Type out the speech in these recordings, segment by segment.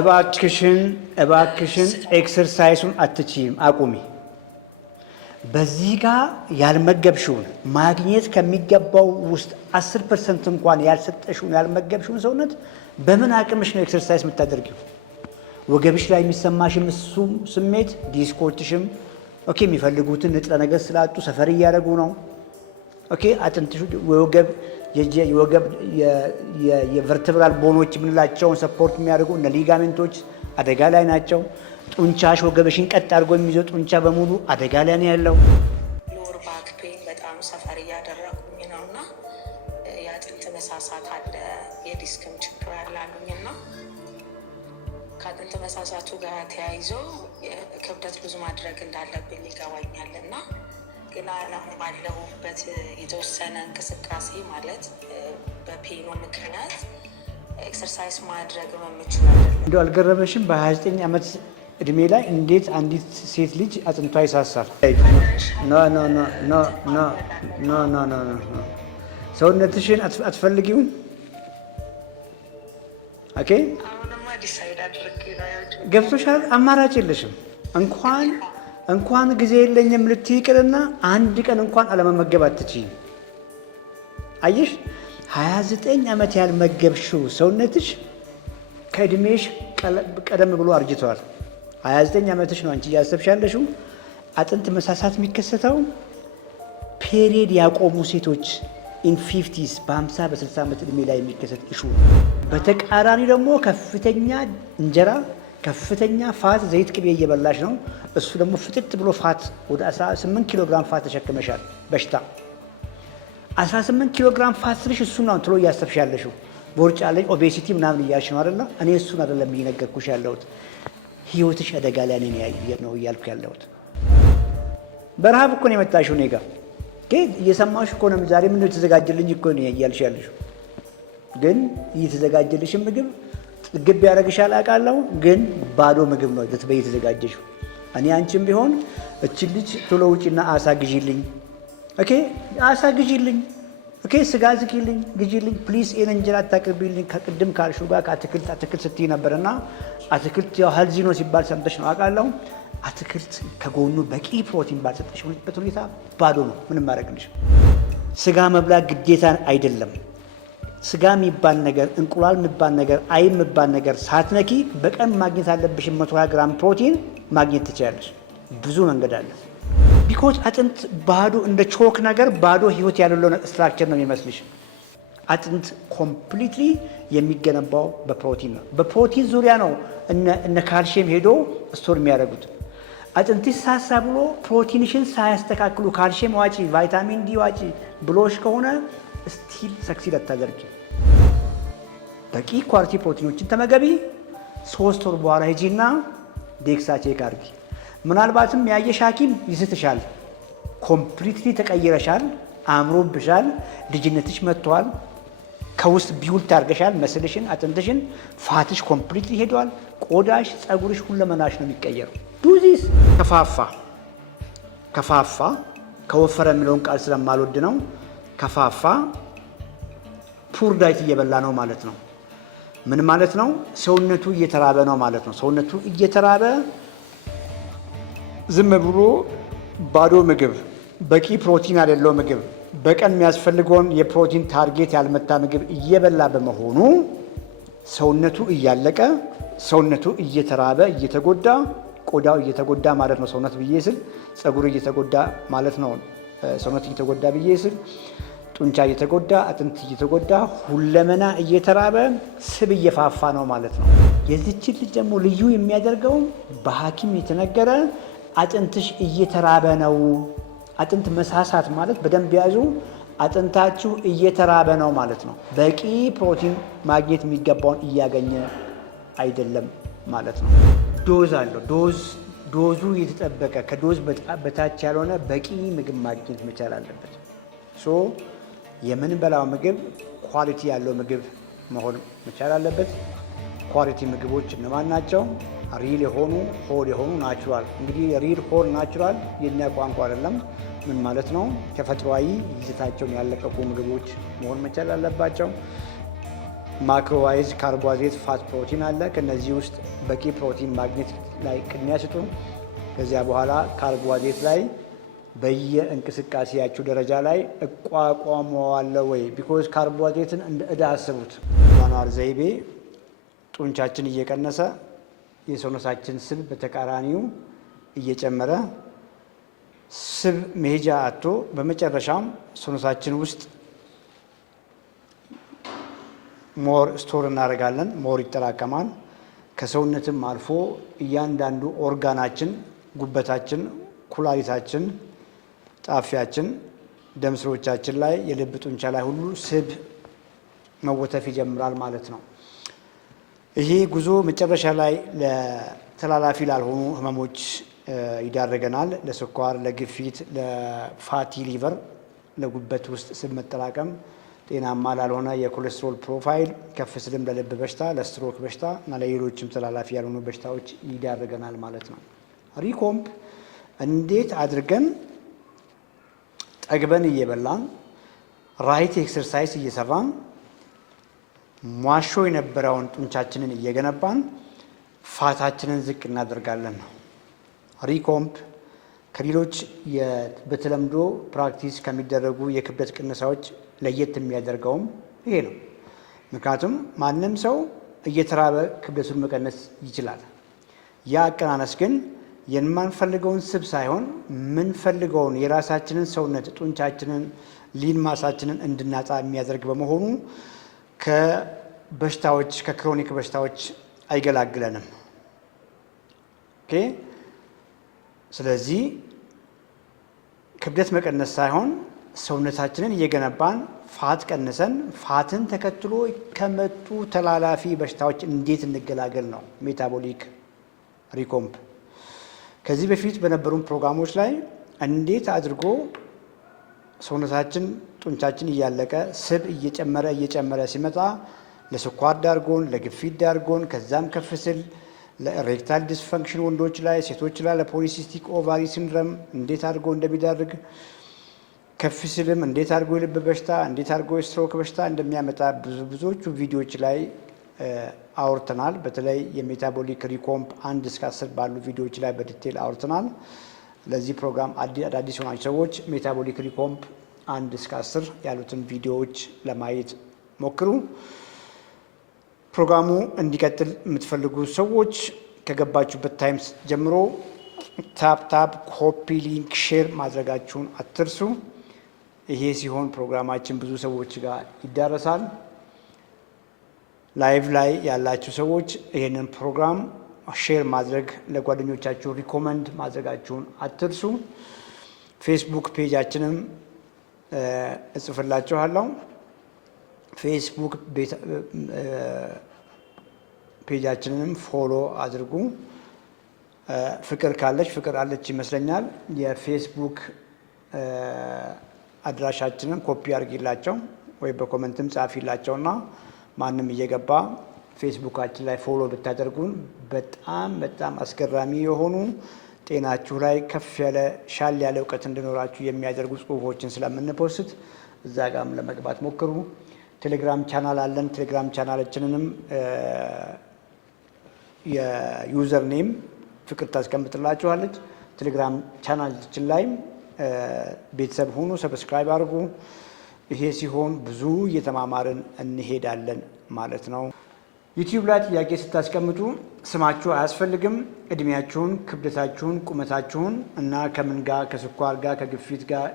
እባክሽን ኤክሰርሳይሱን አትችይም፣ አቁሚ። በዚህ ጋር ያልመገብሽውን ማግኘት ከሚገባው ውስጥ 10% እንኳን ያልሰጠሽውን ያልመገብሽውን ሰውነት በምን አቅምሽ ነው ኤክሰርሳይዝ የምታደርጊው? ወገብሽ ላይ የሚሰማሽም እሱም ስሜት ዲስኮርትሽም ኦኬ፣ የሚፈልጉትን ንጥረ ነገር ስላጡ ሰፈር እያደረጉ ነው። ኦኬ፣ አጥንትሽ የወገብ የቨርተብራል ቦኖች የምንላቸውን ሰፖርት የሚያደርጉ እነ ሊጋሜንቶች አደጋ ላይ ናቸው። ጡንቻሽ ወገብሽን ቀጥ አድርጎ የሚይዘው ጡንቻ በሙሉ አደጋ ላይ ነው ያለው። ሎወር ባክ ፔን በጣም ሰፈር እያደረጉኝ ነው እና የአጥንት መሳሳት አለ፣ የዲስክም ችግር ያላሉኝ እና ከአጥንት መሳሳቱ ጋር ተያይዞ ክብደት ብዙ ማድረግ እንዳለብኝ ይገባኛል እና ግን አሁን ባለሁበት የተወሰነ እንቅስቃሴ ማለት በፔኑ ምክንያት ኤክሰርሳይዝ ማድረግ የምችል አይደለም። እንደው አልገረመሽም? በ29 ዓመት እድሜ ላይ እንዴት አንዲት ሴት ልጅ አጥንቷ ይሳሳል? ሰውነትሽን አትፈልጊውም? ኦኬ፣ ገብቶሻል? አማራጭ የለሽም። እንኳን ጊዜ የለኝም ልትይ ይቅርና አንድ ቀን እንኳን አለመመገብ አትችይም። አየሽ፣ 29 ዓመት ያልመገብሽው ሰውነትሽ ከእድሜሽ ቀደም ብሎ አርጅተዋል። 29 ዓመትሽ ነው አንቺ እያሰብሻለሽው። አጥንት መሳሳት የሚከሰተው ፔሪየድ ያቆሙ ሴቶች ኢን 50s በ50 በ60 ዓመት እድሜ ላይ የሚከሰት ኢሹ። በተቃራኒ ደግሞ ከፍተኛ እንጀራ ከፍተኛ ፋት ዘይት ቅቤ እየበላሽ ነው። እሱ ደግሞ ፍጥጥ ብሎ ፋት ወደ 18 ኪሎ ግራም ፋት ተሸክመሻል። በሽታ 18 ኪሎ ግራም ፋት ስልሽ እሱን ነው ትሎ እያሰብሻለሽው። ቦርጫ ላይ ኦቤሲቲ ምናምን እያልሽ ነው አይደል? እኔ እሱን አይደለም እየነገርኩሽ ያለሁት። ህይወትሽ አደጋ ላይ ነው እያልኩ ያለሁት። በረሃብ እኮ ነው የመጣሽው እኔ ጋር እየሰማሽ እኮ ነው። ዛሬ ምን የተዘጋጀልኝ እኮ ነው እያልሽ ያለሽው። ግን እየተዘጋጀልሽን ምግብ ጥግብ ያደርግሻል አውቃለሁ፣ ግን ባዶ ምግብ ነው ልትበይ የተዘጋጀሽው። እኔ አንቺም ቢሆን እችን ልጅ ቶሎ ውጪና አሳ ግዢልኝ፣ ኦኬ፣ አሳ ግዢልኝ፣ ኦኬ፣ ስጋ ዝቂልኝ፣ ግዢልኝ ፕሊዝ፣ ይሄን እንጀራ አታቅርቢልኝ ከቅድም ካልሽው ጋር አትክልት ስትይ ነበርና አትክልት ያው ሄልዚ ነው ሲባል ሰምተሽ ነው አውቃለሁ። አትክልት ከጎኑ በቂ ፕሮቲን ባልሰጠሽበት ሁኔታ ባዶ ነው። ምንም ማድረግልሽ። ስጋ መብላት ግዴታ አይደለም። ስጋ የሚባል ነገር፣ እንቁላል የሚባል ነገር፣ አይብ የሚባል ነገር ሳትነኪ በቀን ማግኘት አለብሽ 120 ግራም ፕሮቲን ማግኘት ትችላለሽ። ብዙ መንገድ አለ። ቢኮዝ አጥንት ባዶ እንደ ቾክ ነገር ባዶ ህይወት ያለው ስትራክቸር ነው የሚመስልሽ። አጥንት ኮምፕሊትሊ የሚገነባው በፕሮቲን ነው። በፕሮቲን ዙሪያ ነው እነ ካልሽየም ሄዶ ስቶር የሚያደርጉት። አጥንትሽ ሳሳ ብሎ ፕሮቲንሽን ሳያስተካክሉ ካልሽየም ዋጪ፣ ቫይታሚን ዲ ዋጪ ብሎሽ ከሆነ ስቲል ሰክሲድ አታደርጊ። በቂ ኳሊቲ ፕሮቲኖችን ተመገቢ። 3 ወር በኋላ ሂጂና ዴክሳ ቼክ አድርጊ። ምናልባትም ያየሽ ሐኪም ይስትሻል። ኮምፕሊትሊ ተቀይረሻል፣ አምሮብሻል፣ ልጅነትሽ መጥቷል፣ ከውስጥ ቢውል ታርገሻል፣ መስልሽን፣ አጥንትሽን፣ ፋትሽ ኮምፕሊትሊ ሄዷል። ቆዳሽ፣ ጸጉርሽ፣ ሁለመናሽ ነው የሚቀየረው። ዱዚስ ከፋፋ ከወፈረ የሚለውን ቃል ስለማልወድ ነው። ከፋፋ ፑር ዳይት እየበላ ነው ማለት ነው። ምን ማለት ነው? ሰውነቱ እየተራበ ነው ማለት ነው። ሰውነቱ እየተራበ ዝም ብሎ ባዶ ምግብ፣ በቂ ፕሮቲን ያሌለው ምግብ፣ በቀን የሚያስፈልገውን የፕሮቲን ታርጌት ያልመታ ምግብ እየበላ በመሆኑ ሰውነቱ እያለቀ፣ ሰውነቱ እየተራበ እየተጎዳ፣ ቆዳው እየተጎዳ ማለት ነው። ሰውነት ብዬ ስል ጸጉር እየተጎዳ ማለት ነው። ሰውነት እየተጎዳ ብዬ ስል ጡንቻ እየተጎዳ፣ አጥንት እየተጎዳ፣ ሁለመና እየተራበ፣ ስብ እየፋፋ ነው ማለት ነው። የዚችን ልጅ ደግሞ ልዩ የሚያደርገው በሐኪም የተነገረ አጥንትሽ እየተራበ ነው። አጥንት መሳሳት ማለት በደንብ ያዙ፣ አጥንታችሁ እየተራበ ነው ማለት ነው። በቂ ፕሮቲን ማግኘት የሚገባውን እያገኘ አይደለም ማለት ነው። ዶዝ አለው። ዶዙ የተጠበቀ ከዶዝ በታች ያልሆነ በቂ ምግብ ማግኘት መቻል አለበት። የምንበላው ምግብ ኳሊቲ ያለው ምግብ መሆን መቻል አለበት። ኳሊቲ ምግቦች እነማን ናቸው? ሪል የሆኑ ሆል የሆኑ ናቹራል። እንግዲህ ሪል ሆል ናቹራል የኛ ቋንቋ አይደለም። ምን ማለት ነው? ተፈጥሯዊ ይዘታቸውን ያለቀቁ ምግቦች መሆን መቻል አለባቸው። ማክሮዋይዝ ካርቦሃይድሬት፣ ፋት፣ ፕሮቲን አለ። ከነዚህ ውስጥ በቂ ፕሮቲን ማግኘት ላይ ቅድሚያ ስጡ። ከዚያ በኋላ ካርቦሃይድሬት ላይ በየእንቅስቃሴያችሁ ደረጃ ላይ እቋቋመዋለሁ ወይ? ቢኮዝ ካርቦሃይድሬትን እንደ ዕዳ አስቡት። ኗኗር ዘይቤ ጡንቻችን እየቀነሰ የሰውነታችን ስብ በተቃራኒው እየጨመረ ስብ መሄጃ አጥቶ በመጨረሻም ሰውነታችን ውስጥ ሞር ስቶር እናደርጋለን፣ ሞር ይጠራቀማል። ከሰውነትም አልፎ እያንዳንዱ ኦርጋናችን፣ ጉበታችን፣ ኩላሊታችን፣ ጣፊያችን፣ ደም ስሮቻችን ላይ የልብ ጡንቻ ላይ ሁሉ ስብ መወተፍ ይጀምራል ማለት ነው። ይሄ ጉዞ መጨረሻ ላይ ለተላላፊ ላልሆኑ ህመሞች ይዳረገናል። ለስኳር፣ ለግፊት፣ ለፋቲ ሊቨር፣ ለጉበት ውስጥ ስብ መጠራቀም፣ ጤናማ ላልሆነ የኮሌስትሮል ፕሮፋይል፣ ከፍ ስልም ለልብ በሽታ፣ ለስትሮክ በሽታ እና ለሌሎችም ተላላፊ ያልሆኑ በሽታዎች ይዳረገናል ማለት ነው። ሪኮምፕ እንዴት አድርገን ጠግበን እየበላን ራይት ኤክሰርሳይዝ እየሰራን ሟሾ የነበረውን ጡንቻችንን እየገነባን ፋታችንን ዝቅ እናደርጋለን ነው። ሪኮምፕ ከሌሎች በተለምዶ ፕራክቲስ ከሚደረጉ የክብደት ቅነሳዎች ለየት የሚያደርገውም ይሄ ነው። ምክንያቱም ማንም ሰው እየተራበ ክብደቱን መቀነስ ይችላል። ያ አቀናነስ ግን የማንፈልገውን ስብ ሳይሆን የምንፈልገውን የራሳችንን ሰውነት ጡንቻችንን፣ ሊን ማሳችንን እንድናጣ የሚያደርግ በመሆኑ ከበሽታዎች ከክሮኒክ በሽታዎች አይገላግለንም። ኦኬ። ስለዚህ ክብደት መቀነስ ሳይሆን ሰውነታችንን እየገነባን ፋት ቀንሰን ፋትን ተከትሎ ከመጡ ተላላፊ በሽታዎች እንዴት እንገላገል ነው ሜታቦሊክ ሪኮምፕ። ከዚህ በፊት በነበሩን ፕሮግራሞች ላይ እንዴት አድርጎ ሰውነታችን ጡንቻችን እያለቀ ስብ እየጨመረ ሲመጣ ለስኳር ዳርጎን፣ ለግፊት ዳርጎን፣ ከዛም ከፍ ስል ለኤሬክታይል ዲስፈንክሽን ወንዶች ላይ፣ ሴቶች ላይ ለፖሊሲስቲክ ኦቫሪ ሲንድረም እንዴት አድርጎ እንደሚዳርግ፣ ከፍ ሲልም እንዴት አድርጎ የልብ በሽታ፣ እንዴት አድርጎ የስትሮክ በሽታ እንደሚያመጣ ብዙዎቹ ቪዲዮዎች ላይ አውርተናል። በተለይ የሜታቦሊክ ሪኮምፕ 1 እስከ 10 ባሉ ቪዲዮዎች ላይ በዲቴል አውርተናል። ለዚህ ፕሮግራም አዳዲስ የሆናችሁ ሰዎች ሜታቦሊክ ሪኮምፕ 1 እስከ 10 ያሉትን ቪዲዮዎች ለማየት ሞክሩ። ፕሮግራሙ እንዲቀጥል የምትፈልጉ ሰዎች ከገባችሁበት ታይምስ ጀምሮ ታፕ ኮፒ ሊንክ ሼር ማድረጋችሁን አትርሱ። ይሄ ሲሆን ፕሮግራማችን ብዙ ሰዎች ጋር ይዳረሳል። ላይቭ ላይ ያላችሁ ሰዎች ይህንን ፕሮግራም ሼር ማድረግ ለጓደኞቻችሁ ሪኮመንድ ማድረጋችሁን አትርሱ። ፌስቡክ ፔጃችንም እጽፍላችኋለሁ። ፌስቡክ ፔጃችንንም ፎሎ አድርጉ። ፍቅር ካለች ፍቅር አለች ይመስለኛል። የፌስቡክ አድራሻችንን ኮፒ አድርጊላቸው ወይ በኮመንትም ጻፊላቸውና ማንም እየገባ ፌስቡካችን ላይ ፎሎ ብታደርጉን በጣም በጣም አስገራሚ የሆኑ ጤናችሁ ላይ ከፍ ያለ ሻል ያለ እውቀት እንዲኖራችሁ የሚያደርጉ ጽሁፎችን ስለምንፖስት እዛ ጋም ለመግባት ሞክሩ። ቴሌግራም ቻናል አለን። ቴሌግራም ቻናላችንንም የዩዘር ኔም ፍቅር ታስቀምጥላችኋለች። ቴሌግራም ቻናላችን ላይ ቤተሰብ ሁኑ፣ ሰብስክራይብ አድርጉ። ይሄ ሲሆን ብዙ እየተማማርን እንሄዳለን ማለት ነው። ዩቲዩብ ላይ ጥያቄ ስታስቀምጡ ስማችሁ አያስፈልግም። እድሜያችሁን፣ ክብደታችሁን፣ ቁመታችሁን እና ከምን ጋር ከስኳር ጋር ከግፊት ጋር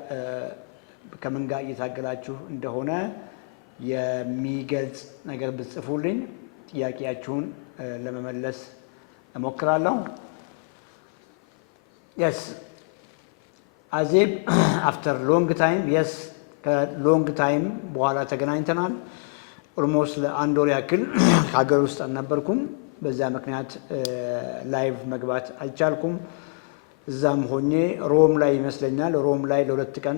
ከምን ጋር እየታገላችሁ እንደሆነ የሚገልጽ ነገር ብትጽፉልኝ ጥያቄያችሁን ለመመለስ እሞክራለሁ። የስ አዜብ አፍተር ሎንግ ታይም የስ ከሎንግ ታይም በኋላ ተገናኝተናል። ኦልሞስት ለአንድ ወር ያክል ከሀገር ውስጥ አልነበርኩም። በዚያ ምክንያት ላይቭ መግባት አልቻልኩም። እዛም ሆኜ ሮም ላይ ይመስለኛል ሮም ላይ ለ2 ቀን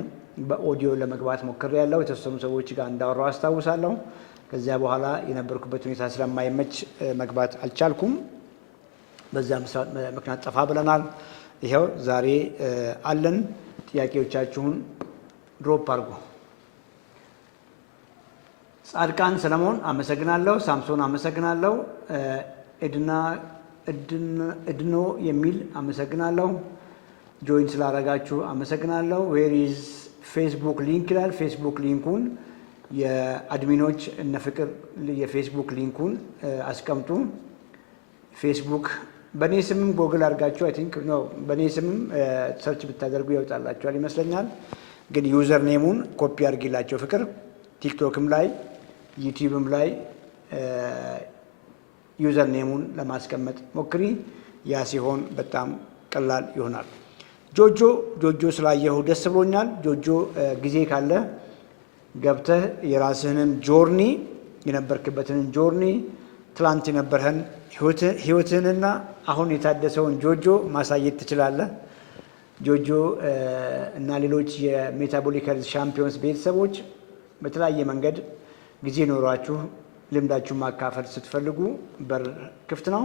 በኦዲዮ ለመግባት ሞክሬያለሁ። የተወሰኑ ሰዎች ጋር እንዳወራው አስታውሳለሁ። ከዚያ በኋላ የነበርኩበት ሁኔታ ስለማይመች መግባት አልቻልኩም። በዚያ ምክንያት ጠፋ ብለናል። ይኸው ዛሬ አለን። ጥያቄዎቻችሁን ድሮፕ አድርጉ። ጻድቃን ሰለሞን አመሰግናለሁ። ሳምሶን አመሰግናለሁ። እድኖ የሚል አመሰግናለሁ። ጆይን ስላደረጋችሁ አመሰግናለሁ። ዌር ኢዝ ፌስቡክ ሊንክ ይላል። ፌስቡክ ሊንኩን የአድሚኖች እነ ፍቅር የፌስቡክ ሊንኩን አስቀምጡ። ፌስቡክ በእኔ ስምም ጎግል አድርጋችሁ አይ ቲንክ ነው በእኔ ስምም ሰርች ብታደርጉ ያወጣላችኋል ይመስለኛል። ግን ዩዘር ኔሙን ኮፒ አድርጊላቸው ፍቅር። ቲክቶክም ላይ ዩቲዩብም ላይ ዩዘር ኔሙን ለማስቀመጥ ሞክሪ። ያ ሲሆን በጣም ቀላል ይሆናል። ጆጆ ስላየሁ ደስ ብሎኛል። ጆጆ ጊዜ ካለ ገብተህ የራስህንን ጆርኒ የነበርክበትን ጆርኒ ትላንት የነበርህን ህይወትህንና አሁን የታደሰውን ጆጆ ማሳየት ትችላለህ። ጆጆ እና ሌሎች የሜታቦሊክ ሄልዝ ሻምፒዮንስ ቤተሰቦች በተለያየ መንገድ ጊዜ ኖሯችሁ ልምዳችሁን ማካፈል ስትፈልጉ በር ክፍት ነው።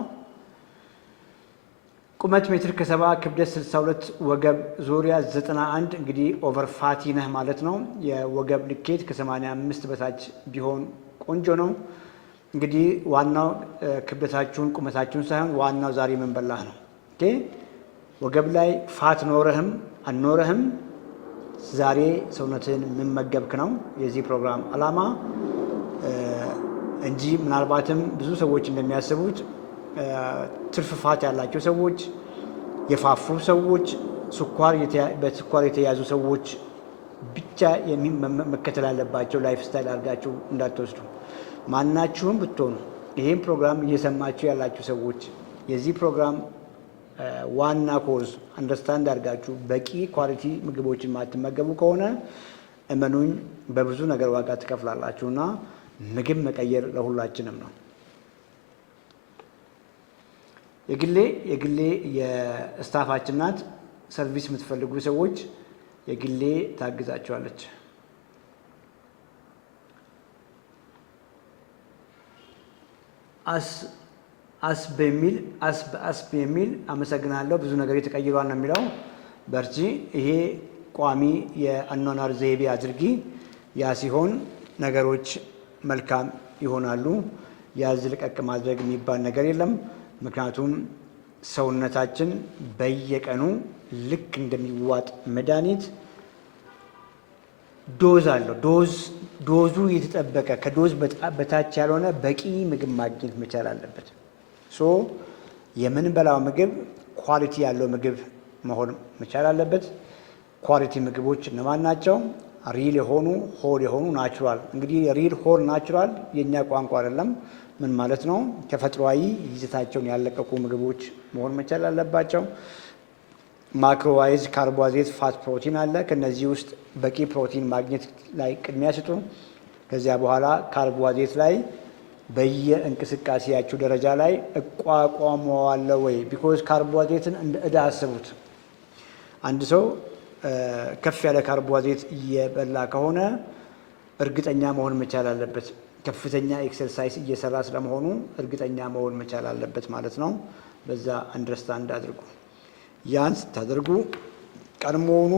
ቁመት ሜትር ከ70 ክብደት 62 ወገብ ዙሪያ 91 እንግዲህ ኦቨር ፋቲ ነህ ማለት ነው። የወገብ ልኬት ከ85 በታች ቢሆን ቆንጆ ነው። እንግዲህ ዋናው ክብደታችሁን ቁመታችሁን ሳይሆን ዋናው ዛሬ ምን በላህ ነው። ኦኬ ወገብ ላይ ፋት ኖረህም አልኖረህም ዛሬ ሰውነትን ምን መገብክ ነው የዚህ ፕሮግራም ዓላማ እንጂ ምናልባትም ብዙ ሰዎች እንደሚያስቡት ትርፍ ፋት ያላቸው ሰዎች፣ የፋፉ ሰዎች፣ በስኳር የተያዙ ሰዎች ብቻ መከተል ያለባቸው ላይፍ ስታይል አድርጋችሁ እንዳትወስዱ። ማናችሁም ብትሆኑ ይህም ፕሮግራም እየሰማችሁ ያላችሁ ሰዎች የዚህ ፕሮግራም ዋና ኮዝ አንደርስታንድ አድርጋችሁ በቂ ኳሊቲ ምግቦችን ማትመገቡ ከሆነ እመኑኝ በብዙ ነገር ዋጋ ትከፍላላችሁና ምግብ መቀየር ለሁላችንም ነው። የግሌ የስታፋችን ናት። ሰርቪስ የምትፈልጉ ሰዎች የግሌ ታግዛቸዋለች። አስብ የሚል አመሰግናለሁ። ብዙ ነገር ተቀይሯል ነው የሚለው። በርቺ። ይሄ ቋሚ የአኗኗር ዘይቤ አድርጊ። ያ ሲሆን ነገሮች መልካም ይሆናሉ። ያዝ ልቀቅ ማድረግ የሚባል ነገር የለም። ምክንያቱም ሰውነታችን በየቀኑ ልክ እንደሚዋጥ መድኃኒት ዶዝ አለው። ዶዙ የተጠበቀ ከዶዝ በታች ያልሆነ በቂ ምግብ ማግኘት መቻል አለበት። የምንበላው ምግብ ኳሊቲ ያለው ምግብ መሆን መቻል አለበት። ኳሊቲ ምግቦች እነማን ናቸው? ሪል የሆኑ ሆል የሆኑ ናቹራል። እንግዲህ ሪል ሆል ናቹራል የእኛ ቋንቋ አይደለም። ምን ማለት ነው? ተፈጥሯዊ ይዘታቸውን ያለቀቁ ምግቦች መሆን መቻል አለባቸው። ማክሮዋይዝ ካርቦሃይድሬት፣ ፋት፣ ፕሮቲን አለ። ከነዚህ ውስጥ በቂ ፕሮቲን ማግኘት ላይ ቅድሚያ ስጡ። ከዚያ በኋላ ካርቦሃይድሬት ላይ በየእንቅስቃሴያችሁ ደረጃ ላይ እቋቋመዋለሁ ወይ? ቢኮዝ ካርቦሃይድሬትን እንደ ዕዳ አስቡት። አንድ ሰው ከፍ ያለ ካርቦሃይድሬት እየበላ ከሆነ እርግጠኛ መሆን መቻል አለበት። ከፍተኛ ኤክሰርሳይዝ እየሰራ ስለመሆኑ እርግጠኛ መሆን መቻል አለበት ማለት ነው። በዛ አንደርስታንድ አድርጉ። ያን ስታደርጉ ቀድሞውኑ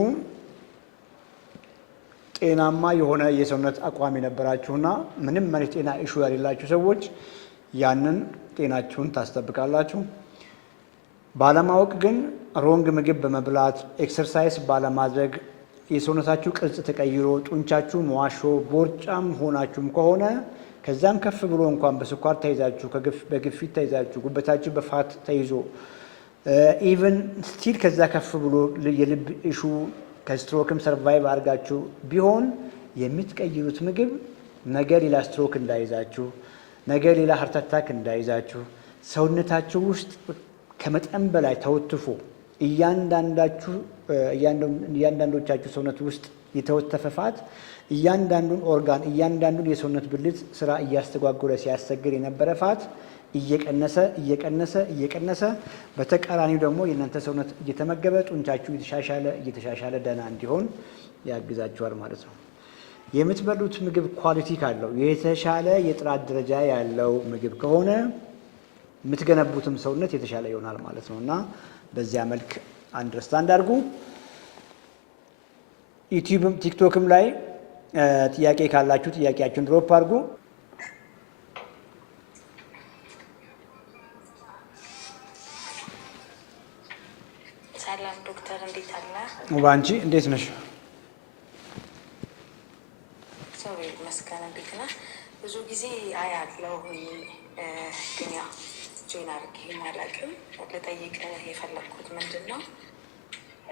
ጤናማ የሆነ የሰውነት አቋም የነበራችሁና ምንም አይነት ጤና ኢሹ ያሌላችሁ ሰዎች ያንን ጤናችሁን ታስጠብቃላችሁ። ባለማወቅ ግን ሮንግ ምግብ በመብላት ኤክሰርሳይዝ ባለማድረግ የሰውነታችሁ ቅርጽ ተቀይሮ ጡንቻችሁ መዋሾ ቦርጫም ሆናችሁም ከሆነ ከዛም ከፍ ብሎ እንኳን በስኳር ተይዛችሁ በግፊት ተይዛችሁ ጉበታችሁ በፋት ተይዞ ኢቨን ስቲል ከዛ ከፍ ብሎ የልብ ኢሹ ከስትሮክም ሰርቫይቭ አድርጋችሁ ቢሆን የምትቀይሩት ምግብ ነገ ሌላ ስትሮክ እንዳይዛችሁ፣ ነገ ሌላ ሃርት አታክ እንዳይዛችሁ ሰውነታችሁ ውስጥ ከመጠን በላይ ተወትፎ እያንዳንዶቻችሁ ሰውነት ውስጥ የተወተፈ ፋት እያንዳንዱን ኦርጋን እያንዳንዱን የሰውነት ብልት ስራ እያስተጓጎለ ሲያስቸግር የነበረ ፋት እየቀነሰ በተቃራኒው ደግሞ የእናንተ ሰውነት እየተመገበ ጡንቻችሁ እየተሻሻለ ደህና እንዲሆን ያግዛችኋል ማለት ነው። የምትበሉት ምግብ ኳሊቲ ካለው የተሻለ የጥራት ደረጃ ያለው ምግብ ከሆነ የምትገነቡትም ሰውነት የተሻለ ይሆናል ማለት ነው እና በዚያ መልክ አንደርስታንድ አድርጉ። ዩቲዩብም ቲክቶክም ላይ ጥያቄ ካላችሁ ጥያቄያችሁን ድሮፕ አድርጉ። ሰላም ዶክተር፣ እንዴት አለ? ባንቺ እንዴት ነሽ? እግዚአብሔር ይመስገን። እንዴት ነህ? ብዙ ጊዜ አያለሁ፣ ግን ያው ጆይን አድርጌ አላውቅም። ልጠይቅ የፈለግኩት ምንድን ነው፣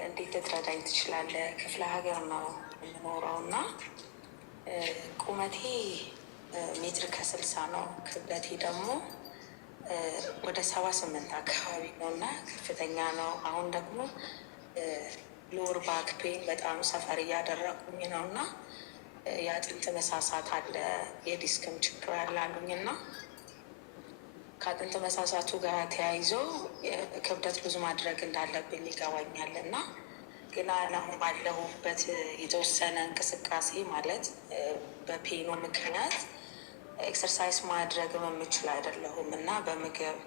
እንዴት ልትረዳኝ ትችላለህ? ክፍለ ሀገር ነው የምኖረው እና ቁመቴ ሜትር ከ60 ነው። ክብደቴ ደግሞ ወደ 78 አካባቢ ነው እና ከፍተኛ ነው። አሁን ደግሞ ሎወር ባክ ፔን በጣም ሰፈር እያደረጉኝ ነው እና የአጥንት መሳሳት አለ፣ የዲስክም ችግር ያላሉኝ እና ከአጥንት መሳሳቱ ጋር ተያይዞ ክብደት ብዙ ማድረግ እንዳለብኝ ይገባኛል እና ግን አሁን ባለሁበት የተወሰነ እንቅስቃሴ ማለት በፔኑ ምክንያት ኤክሰርሳይዝ ማድረግ የምችል አይደለሁም እና በምግብ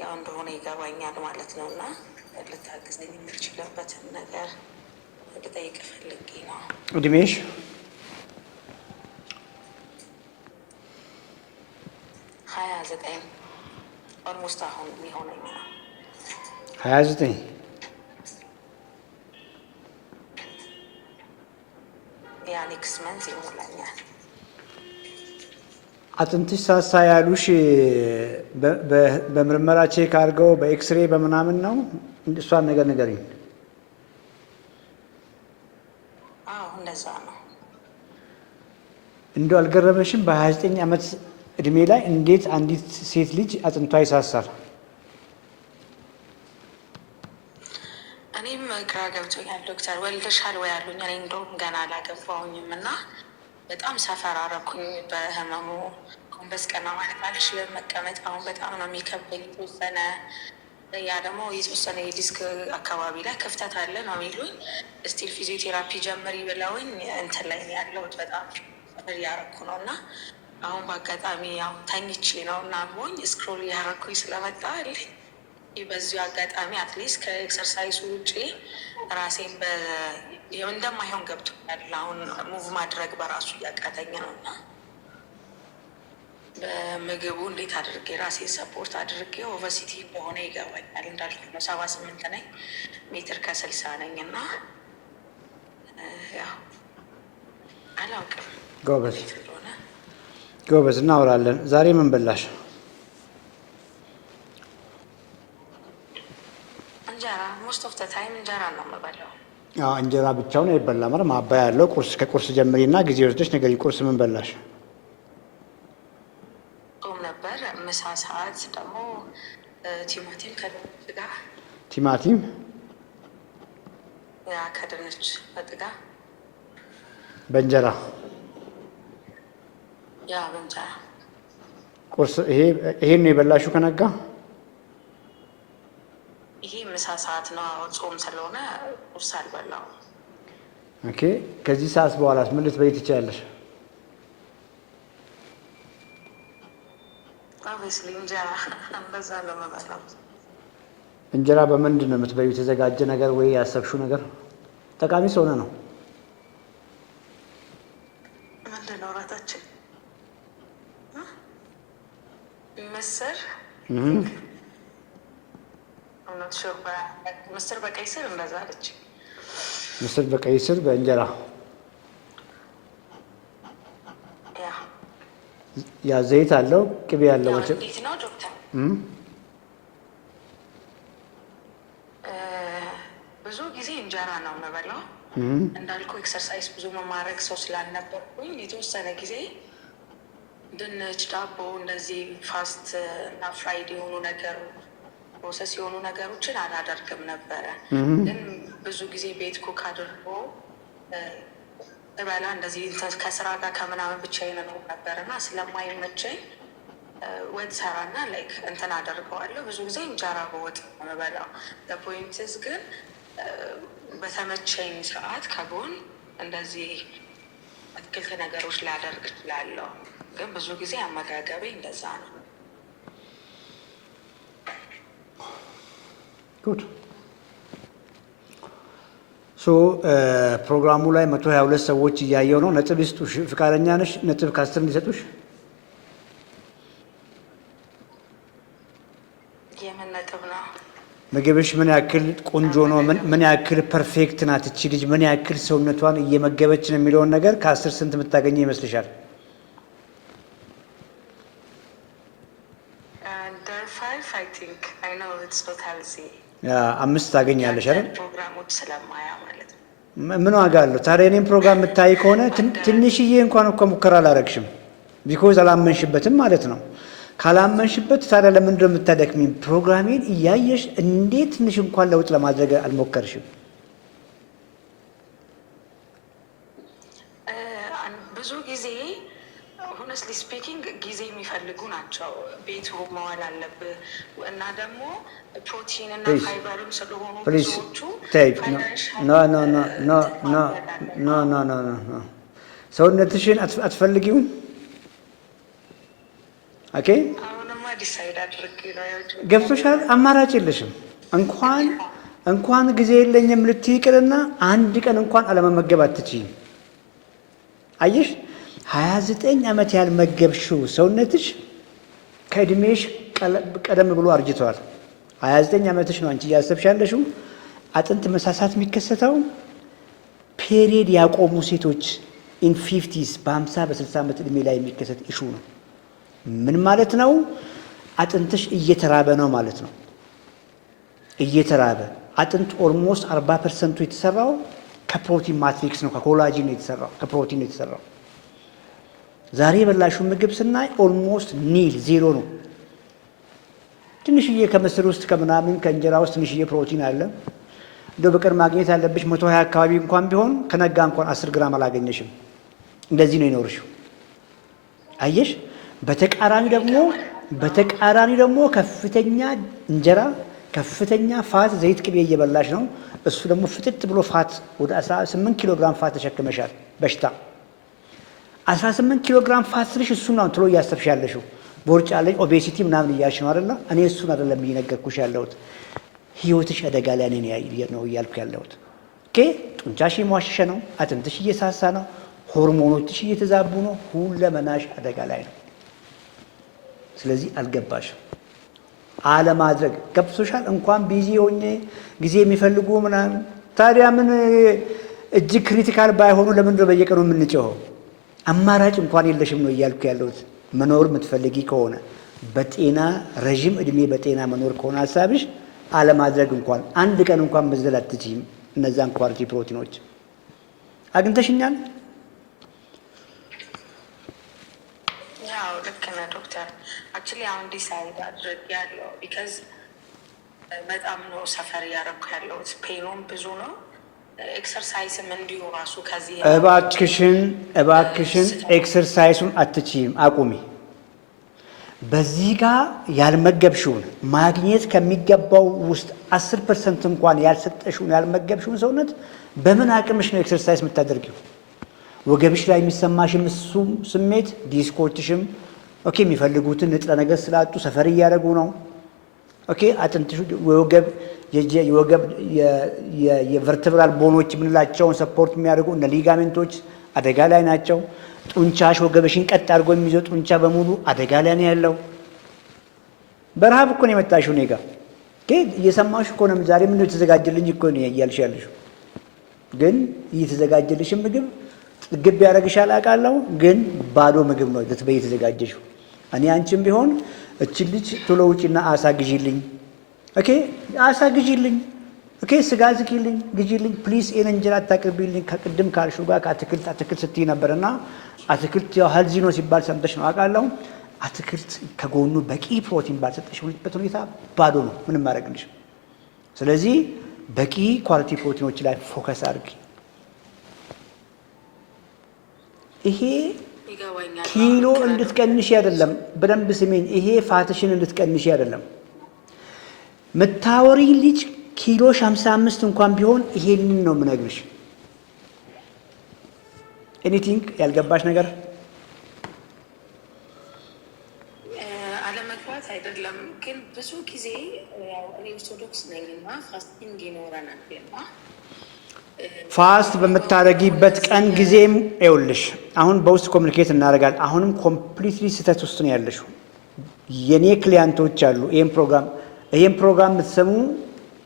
ያው እንደሆነ ይገባኛል ማለት ነው እና ልታግዘኝ የምችልበትን ነገር ልጠይቅ ፈልጌ ነው። እድሜሽ? 29 ኦልሞስት አሁን የሚሆነኝ ነው። 29 ያ ኔክስት መንዝ ይሞላኛል። አጥንትሽ ሳሳ ያሉሽ በምርመራ ቼክ አድርገው በኤክስሬ በምናምን ነው? እሷን ነገር ንገሪኝ። አዎ እንደዛ ነው። እንደው አልገረመሽም? በ29 ዓመት እድሜ ላይ እንዴት አንዲት ሴት ልጅ አጥንቷ ይሳሳል? እኔም ግራ ገብቶኛል ዶክተር። ወልደሻል ወይ አሉኝ። እኔ እንደውም ገና አላገባሁኝም እና በጣም ሰፈር አረኩኝ በህመሙ። ጎንበስ ቀና ማለት አልችልም፣ መቀመጥ አሁን በጣም ነው የሚከብደኝ። የተወሰነ ያ ደግሞ የተወሰነ የዲስክ አካባቢ ላይ ክፍተት አለ ነው የሚሉኝ። ስቲል ፊዚዮቴራፒ ጀምሪ ብለውኝ እንትን ላይ ያለሁት በጣም ሰፈር እያረኩ ነው እና አሁን በአጋጣሚ ያው ተኝቼ ነው እና ሞኝ ስክሮል እያረኩኝ ስለመጣ በዚሁ አጋጣሚ አትሊስት ከኤክሰርሳይሱ ውጭ ራሴን እንደማይሆን ገብቶኛል። አሁን ሙቭ ማድረግ በራሱ እያቃተኝ ነው እና በምግቡ እንዴት አድርጌ ራሴን ሰፖርት አድርጌ ኦቨሲቲ እንደሆነ ይገባኛል። እንዳልኩ ነው 78 ነኝ፣ ሜትር ከ60 ነኝ እና ያው አላውቅም። ጎበዝ ጎበዝ፣ እናወራለን። ዛሬ ምን በላሽ? እንጀራ። ሞስት ኦፍ ታይም እንጀራ ነው የምበላው። እንጀራ ብቻውን አይበላም አይደል? ማባያ ያለው ቁርስ። ከቁርስ ጀምሪና ጊዜ ወስደሽ ንገሪኝ። ቁርስ ምን በላሽ? ጾም ነበር። ምሳ ሰዓት ደግሞ ቲማቲም ከድንች ጋር። ቲማቲም ያ ከድንች ወጥ ጋር በእንጀራ። ያ በእንጀራ ቁርስ። ይሄን ነው የበላሽው ከነጋ? ይሄ ምሳ ሰዓት ነው። ጾም ስለሆነ ቁርስ አልበላው። ኦኬ። ከዚህ ሰዓት በኋላስ ምን ልትበይ ትችያለሽ? ኦብቪየስሊ እንጀራ እንደዛ ነው የምበላው። እንጀራ በምንድን ነው የምትበዩ? የተዘጋጀ ነገር ወይ ያሰብሽው ነገር? ጠቃሚ ስለሆነ ነው። ምንድን ነው እራታችን? ምስር ምስር በቀይ ስር እንደዛ አለች። ምስር በቀይ ስር በእንጀራ ያ ዘይት አለው ቅቤ ያለው። እንዴት ነው ዶክተር? ብዙ ጊዜ እንጀራ ነው የምበላው። እንዳልኩ ኤክሰርሳይዝ ብዙ መማረግ ሰው ስላልነበርኩኝ የተወሰነ ጊዜ ድንች፣ ዳቦ እንደዚህ ፋስት እና ፍራይድ የሆኑ ነገሩ ፕሮሰስ የሆኑ ነገሮችን አላደርግም ነበረ። ግን ብዙ ጊዜ ቤት ኩክ አድርጎ እበላ እንደዚህ ከስራ ጋር ከምናምን ብቻዬን እኖር ነበር እና ስለማይመቸኝ ወጥ ሰራና ላይክ እንትን አደርገዋለሁ። ብዙ ጊዜ እንጀራ በወጥ ነው የምበላው። በፖይንትስ ግን በተመቸኝ ሰዓት ከጎን እንደዚህ አትክልት ነገሮች ላደርግ እችላለሁ። ግን ብዙ ጊዜ አመጋገቤ እንደዛ ነው። ጉድ ፕሮግራሙ ላይ 122 ሰዎች እያየው ነው። ነጥብ ይስጡሽ። ፍቃደኛ ነሽ ነጥብ ከ10 እንዲሰጡሽ? የምን ነጥብ ነው? ምግብሽ ምን ያክል ቆንጆ ነው፣ ምን ያክል ፐርፌክት ናት እቺ ልጅ፣ ምን ያክል ሰውነቷን እየመገበች ነው የሚለውን ነገር ከ10 ስንት የምታገኘ ይመስልሻል? አምስት ታገኛለሽ አይደል? ምን ዋጋ አለው ታዲያ? እኔም ፕሮግራም የምታይ ከሆነ ትንሽዬ እንኳን እኮ ሙከራ አላረግሽም። ቢኮዝ አላመንሽበትም ማለት ነው። ካላመንሽበት ታዲያ ለምንድን ነው የምታደክሚኝ? ፕሮግራሜን እያየሽ እንዴት ትንሽ እንኳን ለውጥ ለማድረግ አልሞከርሽም? ብዙ ጊዜ ሆነስትሊ ስፒኪንግ ጊዜ የሚፈልጉ ናቸው። ቤቱ መዋል አለብህ እና ደግሞ ፕሮቲን እና ፋይበርም ስለሆኑ ብዙዎቹ ሰውነትሽን አትፈልጊውም? ኦኬ ገብቶሻል። አማራጭ የለሽም። እንኳን ጊዜ የለኝም ልትይ ይቅርና አንድ ቀን እንኳን አለመመገብ አትችይም። አየሽ 29 ዓመት ያልመገብሽው ሰውነትሽ ከእድሜሽ ቀደም ብሎ አርጅተዋል። 29 ዓመትሽ ነው አንቺ እያሰብሽ ያለሽው። አጥንት መሳሳት የሚከሰተው ፔሪየድ ያቆሙ ሴቶች ኢን 50s በ50 በ60 ዓመት እድሜ ላይ የሚከሰት ኢሹ ነው። ምን ማለት ነው? አጥንትሽ እየተራበ ነው ማለት ነው። እየተራበ አጥንት ኦልሞስት 40% የተሰራው ከፕሮቲን ማትሪክስ ነው፣ ከኮላጂን ነው የተሰራው፣ ከፕሮቲን ነው የተሰራው። ዛሬ የበላሽው ምግብ ስናይ ኦልሞስት ኒል ዜሮ ነው። ትንሽዬ ከምስር ውስጥ ከምናምን ከእንጀራ ውስጥ ትንሽዬ ፕሮቲን አለ። እንደው በቀን ማግኘት ያለብሽ 120 አካባቢ እንኳን ቢሆን ከነጋ እንኳን 10 ግራም አላገኘሽም። እንደዚህ ነው የኖርሽው። አየሽ። በተቃራኒ ደግሞ ከፍተኛ እንጀራ፣ ከፍተኛ ፋት፣ ዘይት፣ ቅቤ እየበላሽ ነው። እሱ ደግሞ ፍጥጥ ብሎ ፋት ወደ 18 ኪሎ ግራም ፋት ተሸክመሻል። በሽታ 18 ኪሎ ግራም ፋት ስልሽ እሱን ነው ትሎ እያሰብሽ ያለሽው። ቦርጫ ላይ ኦቤሲቲ ምናምን እያልሽ ነው አይደል? እኔ እሱን አይደለም እየነገርኩሽ ያለሁት። ህይወትሽ አደጋ ላይ ነው እያልኩ ያለሁት። ኦኬ ጡንቻሽ የሟሸሸ ነው። አጥንትሽ እየሳሳ ነው። ሆርሞኖችሽ እየተዛቡ ነው። ሁለመናሽ አደጋ ላይ ነው። ስለዚህ አልገባሽም። አለማድረግ ገብቶሻል። እንኳን ቢዚ ሆኜ ጊዜ የሚፈልጉ ምናምን ታዲያ ምን እጅግ ክሪቲካል ባይሆኑ ለምንድን ነው በየቀኑ የምንጮኸው? አማራጭ እንኳን የለሽም ነው እያልኩ ያለሁት። መኖር የምትፈልጊ ከሆነ በጤና ረዥም እድሜ በጤና መኖር ከሆነ ሀሳብሽ አለማድረግ እንኳን አንድ ቀን እንኳን መዝለል አትችይም። እነዛን ኳሊቲ ፕሮቲኖች አግኝተሽኛል? ያው ልክ ነህ ዶክተር። አክቹዋሊ አሁን ዲሳይድ አድርጌያለሁ ቢካዝ በጣም ነው ሰፈር እያደረኩ ያለሁት። ፔኑም ብዙ ነው። ኤክሰርሳይስም እንዲሁ ራሱ ከዚህ እባክሽን ኤክሰርሳይሱን አትችይም፣ አቁሚ። በዚህ ጋር ያልመገብሽውን ማግኘት ከሚገባው ውስጥ 10% እንኳን ያልሰጠሽውን ያልመገብሽውን ሰውነት በምን አቅምሽ ነው ኤክሰርሳይዝ የምታደርጊው? ወገብሽ ላይ የሚሰማሽም እሱም ስሜት ዲስኮችሽም ኦኬ የሚፈልጉትን ንጥረ ነገር ስላጡ ሰፈር እያደረጉ ነው። ኦኬ አጥንትሽ የወገብ የቨርተብራል ቦኖች የምንላቸውን ሰፖርት የሚያደርጉ እነ ሊጋሜንቶች አደጋ ላይ ናቸው። ጡንቻሽ ወገብሽን ቀጥ አድርጎ የሚይዘው ጡንቻ በሙሉ አደጋ ላይ ነው ያለው። በረሃብ እኮ ነው የመጣሽው እኔ ጋር እየሰማሽ እኮ ነው። ዛሬ ምንድነው የተዘጋጀልኝ እኮ ነው እያልሽ ያለሽው። ግን እየተዘጋጀልሽም ምግብ ጥግብ ያደርግሻል አውቃለሁ፣ ግን ባዶ ምግብ ነው ልትበይ የተዘጋጀሽው። እኔ አንቺም ቢሆን እችን ልጅ ቶሎ ውጪና አሳ ግዢልኝ፣ ኦኬ አሳ ግዢልኝ፣ ኦኬ ስጋ ግዢልኝ ፕሊስ፣ ይሄን እንጀራ አታቅርቢልኝ ከቅድም ካልሹ ጋር አትክልት ስትይ ነበርና አትክልት ያው ሄልዚ ነው ሲባል ሰምተሽ ነው አውቃለሁ። አትክልት ከጎኑ በቂ ፕሮቲን ባልሰጠሽበት ሁኔታ ባዶ ነው፣ ምንም ማድረግልሽ። ስለዚህ በቂ ኳሊቲ ፕሮቲኖች ላይ ፎከስ አድርጊ። ይሄ ኪሎ እንድትቀንሽ አይደለም፣ በደንብ ስሜን። ይሄ ፋትሽን እንድትቀንሽ አይደለም። ምታወሪ ልጅ ኪሎሽ 55 እንኳን ቢሆን ይሄንን ነው የምነግርሽ። ኤኒቲንግ ያልገባሽ ነገር አለመግባት አይደለም፣ ግን ብዙ ጊዜ ያው እኔ ኦርቶዶክስ ነኝና ፋስቲንግ ይኖረናል እና ፋስት በምታረጊበት ቀን ጊዜም ይኸውልሽ አሁን በውስጥ ኮሚኒኬት እናደርጋለን። አሁንም ኮምፕሊትሊ ስህተት ውስጥ ነው ያለሽው። የኔ ክሊያንቶች አሉ ይሄን ፕሮግራም የምትሰሙ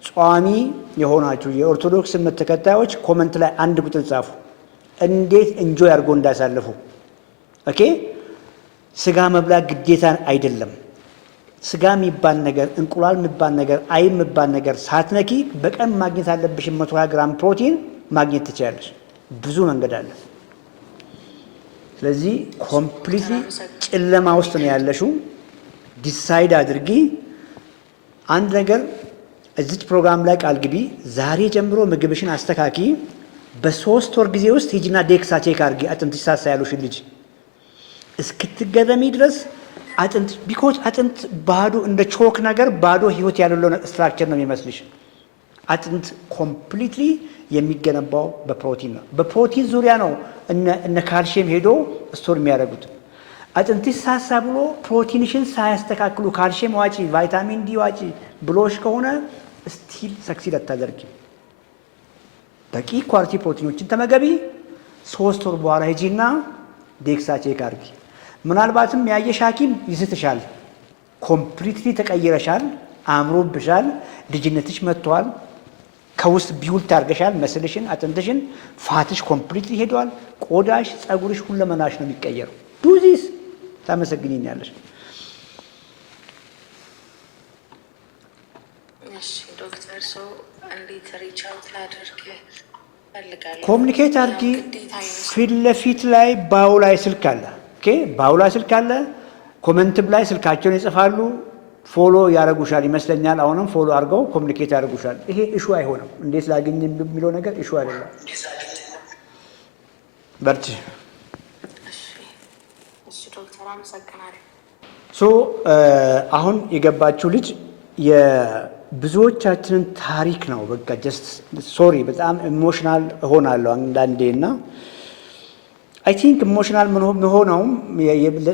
ጿሚ የሆናችሁ የኦርቶዶክስ እምነት ተከታዮች ኮመንት ላይ አንድ ቁጥር ጻፉ፣ እንዴት እንጆይ አድርጎ እንዳሳለፉ። ኦኬ ስጋ መብላት ግዴታ አይደለም። ስጋ የሚባል ነገር፣ እንቁላል የሚባል ነገር፣ አይብ የሚባል ነገር ሳትነኪ በቀን ማግኘት አለብሽ 120 ግራም ፕሮቲን ማግኘት ትችላለሽ። ብዙ መንገድ አለ። ስለዚህ ኮምፕሊትሊ ጨለማ ውስጥ ነው ያለሽው። ዲሳይድ አድርጊ። አንድ ነገር እዚች ፕሮግራም ላይ ቃል ግቢ። ዛሬ ጀምሮ ምግብሽን አስተካኪ። በ3 ወር ጊዜ ውስጥ ሂጂና ዴክሳ ቼክ አድርጊ። አጥንት ሳሳ ያሉሽን ልጅ እስክትገረሚ ድረስ አጥንት ቢኮዝ አጥንት ባዶ እንደ ቾክ ነገር ባዶ ህይወት ያለው ስትራክቸር ነው የሚመስልሽ። አጥንት ኮምፕሊትሊ የሚገነባው በፕሮቲን ነው። በፕሮቲን ዙሪያ ነው እነ ካልሽየም ሄዶ ስቶር የሚያደርጉት። አጥንት ሳሳ ብሎ ፕሮቲንሽን ሳያስተካክሉ ካልሽየም ዋጪ፣ ቫይታሚን ዲ ዋጪ ብሎሽ ከሆነ ስቲል ሰክሲድ አታደርጊም። በቂ ኳሊቲ ፕሮቲኖችን ተመገቢ። 3 ወር በኋላ ሂጂና ዴክሳ ቼክ አድርጊ። ምናልባትም ያየሽ ሐኪም ይስትሻል። ኮምፕሊትሊ ተቀይረሻል፣ አምሮብሻል፣ ልጅነትሽ መጥቷል፣ ከውስጥ ቢውል ታርገሻል፣ መስልሽን፣ አጥንትሽን፣ ፋትሽ ኮምፕሊትሊ ሄዷል። ቆዳሽ፣ ጸጉርሽ፣ ሁለመናሽ ነው የሚቀየረው። ዱዚስ ታመሰግኝኛለሽ። እሺ ዶክተር ሰው እንዴት ሪች አውት ላድርግ ፈልጋለሁ? ኮሚኒኬት አድርጊ። ፊት ለፊት ላይ ባው ላይ ስልክ አለ። ኦኬ ባው ላይ ስልክ አለ። ኮመንትም ላይ ስልካቸውን ይጽፋሉ። ፎሎ ያደርጉሻል ይመስለኛል። አሁንም ፎሎ አድርገው ኮሚኒኬት ያደርጉሻል። ይሄ ኢሹ አይሆንም። እንዴት ላገኝ የሚለው ነገር ኢሹ አይደለም። በርቺ። እሺ ዶክተር አመሰግናለሁ። አሁን የገባችው ልጅ የብዙዎቻችንን ታሪክ ነው። በቃ ጀስት ሶሪ በጣም ኢሞሽናል እሆናለሁ አንዳንዴ እና አይ ቲንክ ኢሞሽናል መሆነውም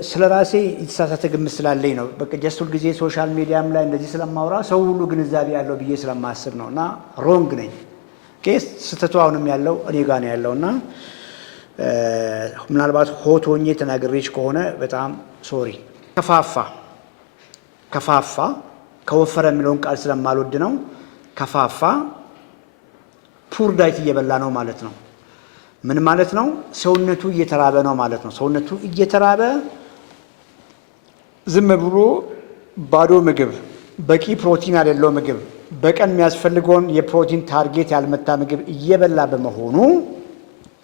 ስለ ራሴ የተሳሳተ ግምት ስላለኝ ነው። በቃ ጀስት ሁልጊዜ ሶሻል ሚዲያም ላይ እንደዚህ ስለማውራ ሰው ሁሉ ግንዛቤ ያለው ብዬ ስለማስብ ነው እና ሮንግ ነኝ። ኬስ ስህተቱ አሁንም ያለው እኔ ጋር ነው ያለው እና ምናልባት ሆት ሆኜ ተናግሬሽ ከሆነ በጣም ሶሪ። ከፋፋ ከወፈረ የሚለውን ቃል ስለማልወድ ነው። ከፋፋ ፑር ዳይት እየበላ ነው ማለት ነው። ምን ማለት ነው? ሰውነቱ እየተራበ ነው ማለት ነው። ሰውነቱ እየተራበ ዝም ብሎ ባዶ ምግብ፣ በቂ ፕሮቲን ያለው ምግብ፣ በቀን የሚያስፈልገውን የፕሮቲን ታርጌት ያልመታ ምግብ እየበላ በመሆኑ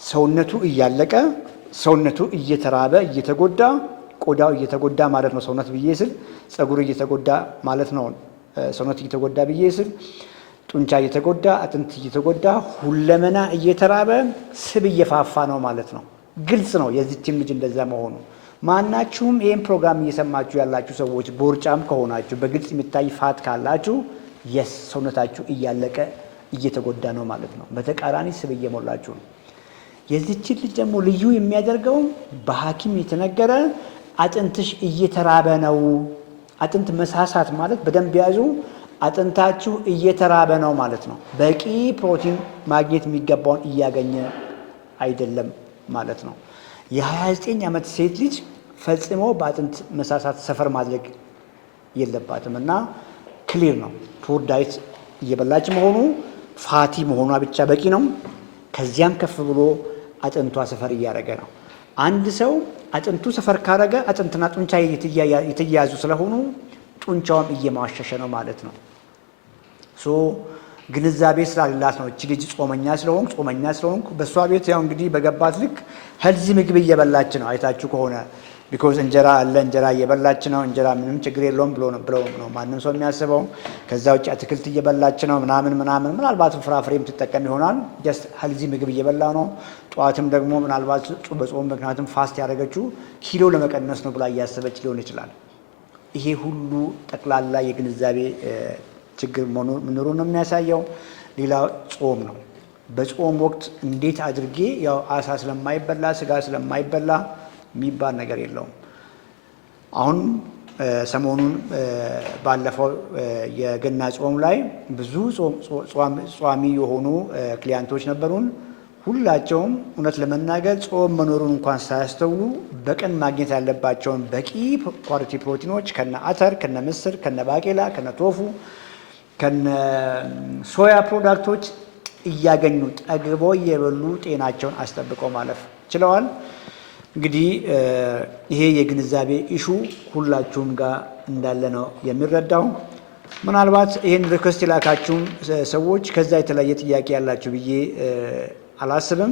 ሰውነቱ እያለቀ፣ ሰውነቱ እየተራበ እየተጎዳ፣ ቆዳው እየተጎዳ ማለት ነው። ሰውነት ብዬ ስል ጸጉር እየተጎዳ ማለት ነው። ሰውነት እየተጎዳ ብዬ ስል ጡንቻ እየተጎዳ፣ አጥንት እየተጎዳ፣ ሁለመና እየተራበ ስብ እየፋፋ ነው ማለት ነው። ግልጽ ነው የዚህችን ልጅ እንደዛ መሆኑ። ማናችሁም ይህን ፕሮግራም እየሰማችሁ ያላችሁ ሰዎች ቦርጫም ከሆናችሁ በግልጽ የሚታይ ፋት ካላችሁ የስ ሰውነታችሁ እያለቀ እየተጎዳ ነው ማለት ነው። በተቃራኒ ስብ እየሞላችሁ ነው። የዚህችን ልጅ ደግሞ ልዩ የሚያደርገው በሐኪም የተነገረ አጥንትሽ እየተራበ ነው። አጥንት መሳሳት ማለት በደንብ ያዙ። አጥንታችሁ እየተራበ ነው ማለት ነው። በቂ ፕሮቲን ማግኘት የሚገባውን እያገኘ አይደለም ማለት ነው። የ29 ዓመት ሴት ልጅ ፈጽሞ በአጥንት መሳሳት ሰፈር ማድረግ የለባትም እና ክሊር ነው። ፑር ዳይት እየበላች መሆኑ ፋቲ መሆኗ ብቻ በቂ ነው። ከዚያም ከፍ ብሎ አጥንቷ ሰፈር እያደረገ ነው። አንድ ሰው አጥንቱ ሰፈር ካረገ አጥንትና ጡንቻ የተያያዙ ስለሆኑ ጡንቻውም እየማሸሸ ነው ማለት ነው። ግንዛቤ ስላላት ነው እቺ ልጅ ጾመኛ ስለሆንኩ በእሷ ቤት ያው እንግዲህ በገባት ልክ ሄልዚ ምግብ እየበላች ነው። አይታችሁ ከሆነ ቢኮዝ እንጀራ አለ፣ እንጀራ እየበላች ነው። እንጀራ ምንም ችግር የለውም ብሎ ነው ማንም ሰው የሚያስበው። ከዛ ውጭ አትክልት እየበላች ነው ምናምን ምናልባት ፍራፍሬም ትጠቀም ይሆናል። ጀስት ሄልዚ ምግብ እየበላ ነው። ጠዋትም ደግሞ ምናልባት በጾም ምክንያቱም ፋስት ያደረገችው ኪሎ ለመቀነስ ነው ብላ እያሰበች ሊሆን ይችላል። ይሄ ሁሉ ጠቅላላ የግንዛቤ ችግር መኖሩን ነው የሚያሳየው። ሌላ ጾም ነው። በጾም ወቅት እንዴት አድርጌ ያው አሳ ስለማይበላ ስጋ ስለማይበላ የሚባል ነገር የለውም። አሁን ሰሞኑን ባለፈው የገና ጾም ላይ ብዙ ጿሚ የሆኑ ክሊያንቶች ነበሩን። ሁላቸውም እውነት ለመናገር ጾም መኖሩን እንኳን ሳያስተውሉ በቀን ማግኘት ያለባቸውን በቂ ኳሊቲ ፕሮቲኖች ከነ አተር፣ ከነ ምስር፣ ከነ ባቄላ፣ ከነ ቶፉ፣ ከነ ሶያ ፕሮዳክቶች እያገኙ ጠግበው እየበሉ ጤናቸውን አስጠብቀው ማለፍ ችለዋል። እንግዲህ ይሄ የግንዛቤ ኢሹ ሁላችሁም ጋር እንዳለ ነው የሚረዳው። ምናልባት ይህን ሪኩዌስት የላካችሁም ሰዎች ከዛ የተለየ ጥያቄ ያላችሁ ብዬ አላስብም።